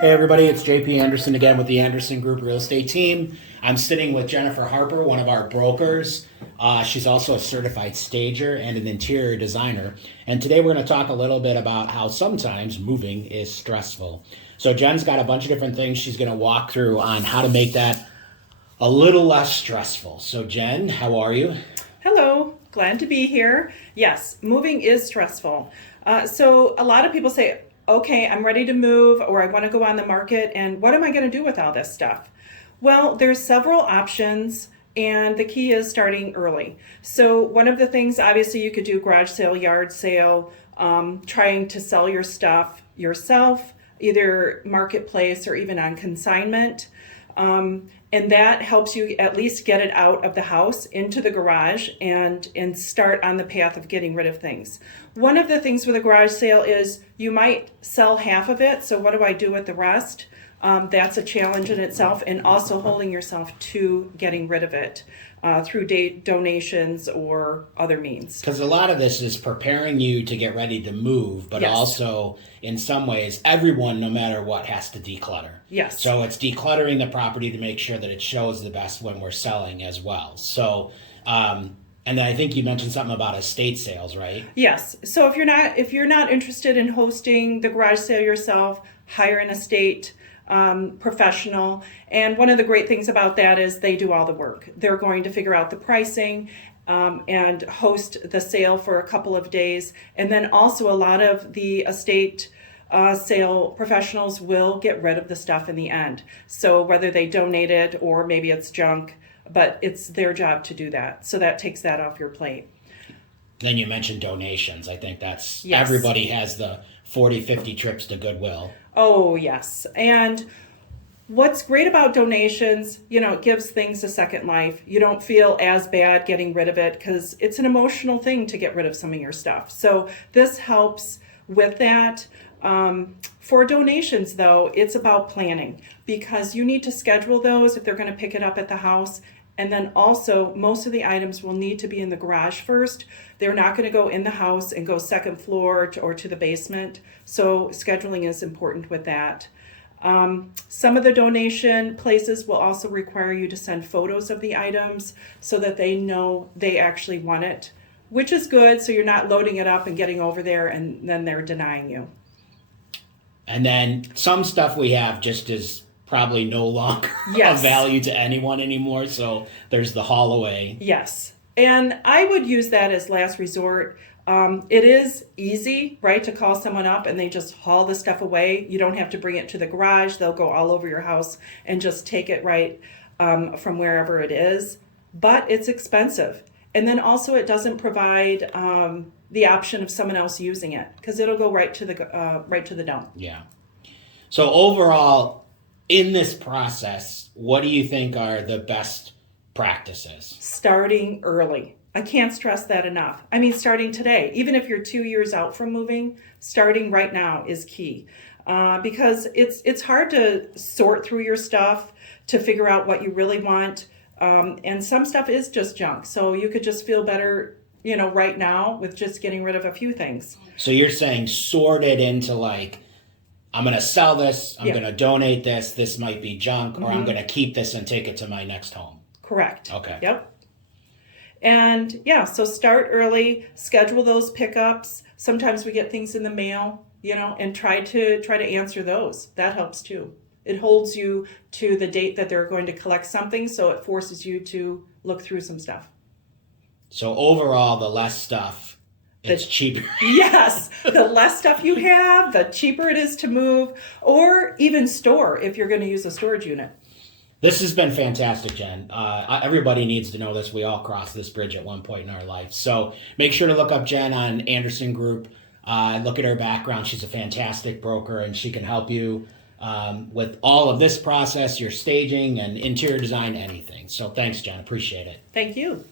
Hey everybody, it's JP Anderson again with the Anderson Group Real Estate Team. I'm sitting with Jennifer Harper, one of our brokers. She's also a certified stager and an interior designer. And today we're going to talk a little bit about how sometimes moving is stressful. So Jen's got a bunch of different things she's going to walk through on how to make that a little less stressful. So Jen, how are you? Hello, glad to be here. Yes, moving is stressful. So a lot of people say, okay, I'm ready to move, or I want to go on the market, and what am I going to do with all this stuff? Well, there's several options, and the key is starting early. So one of the things, obviously, you could do garage sale, yard sale, trying to sell your stuff yourself, either marketplace or even on consignment. And that helps you at least get it out of the house into the garage and start on the path of getting rid of things. One of the things with a garage sale is you might sell half of it. So what do I do with the rest? That's a challenge in itself, and also holding yourself to getting rid of it through donations or other means. Because a lot of this is preparing you to get ready to move, but Yes. also in some ways, everyone, no matter what, has to declutter. Yes. So it's decluttering the property to make sure that it shows the best when we're selling as well. So, and then I think you mentioned something about estate sales, right? Yes. So if you're not interested in hosting the garage sale yourself, hire an estate professional. And one of the great things about that is they do all the work. They're going to figure out the pricing and host the sale for a couple of days. And then also a lot of the estate sale professionals will get rid of the stuff in the end. So whether they donate it or maybe it's junk, but it's their job to do that. So that takes that off your plate. Then you mentioned donations. I think that's Yes. everybody has the 40, 50 trips to Goodwill. Oh, yes. And what's great about donations, it gives things a second life. You don't feel as bad getting rid of it because it's an emotional thing to get rid of some of your stuff. So this helps with that. For donations, though, it's about planning because you need to schedule those if they're going to pick it up at the house. And then also, most of the items will need to be in the garage first. They're not going to go in the house and go second floor or to the basement. So scheduling is important with that. Some of the donation places will also require you to send photos of the items so that they know they actually want it, which is good. So you're not loading it up and getting over there and then they're denying you. And then some stuff we have just is probably no longer Yes. of value to anyone anymore. So there's the haul away. Yes. And I would use that as last resort. It is easy, right, to call someone up and they just haul the stuff away. You don't have to bring it to the garage. They'll go all over your house and just take it right from wherever it is. But it's expensive. And then also it doesn't provide the option of someone else using it because it'll go right to the dump. Yeah. So overall, in this process, what do you think are the best practices? Starting early. I can't stress that enough. I mean, starting today, even if you're 2 years out from moving, starting right now is key because it's hard to sort through your stuff to figure out what you really want. And some stuff is just junk. So you could just feel better, right now with just getting rid of a few things. So you're saying sort it into like, I'm going to sell this, I'm going to donate this, this might be junk, or I'm going to keep this and take it to my next home. Correct. Okay. Yep. And yeah, so start early, schedule those pickups. Sometimes we get things in the mail, and try to answer those. That helps too. It holds you to the date that they're going to collect something, so it forces you to look through some stuff. So overall, the less stuff, it's cheaper. Yes, the less stuff you have, the cheaper it is to move or even store if you're going to use a storage unit. This has been fantastic, Jen. Everybody needs to know this. We all cross this bridge at one point in our life. So make sure to look up Jen on Anderson Group. Look at her background. She's a fantastic broker, and she can help you with all of this process, your staging and interior design, anything. So thanks, Jen. Appreciate it. Thank you.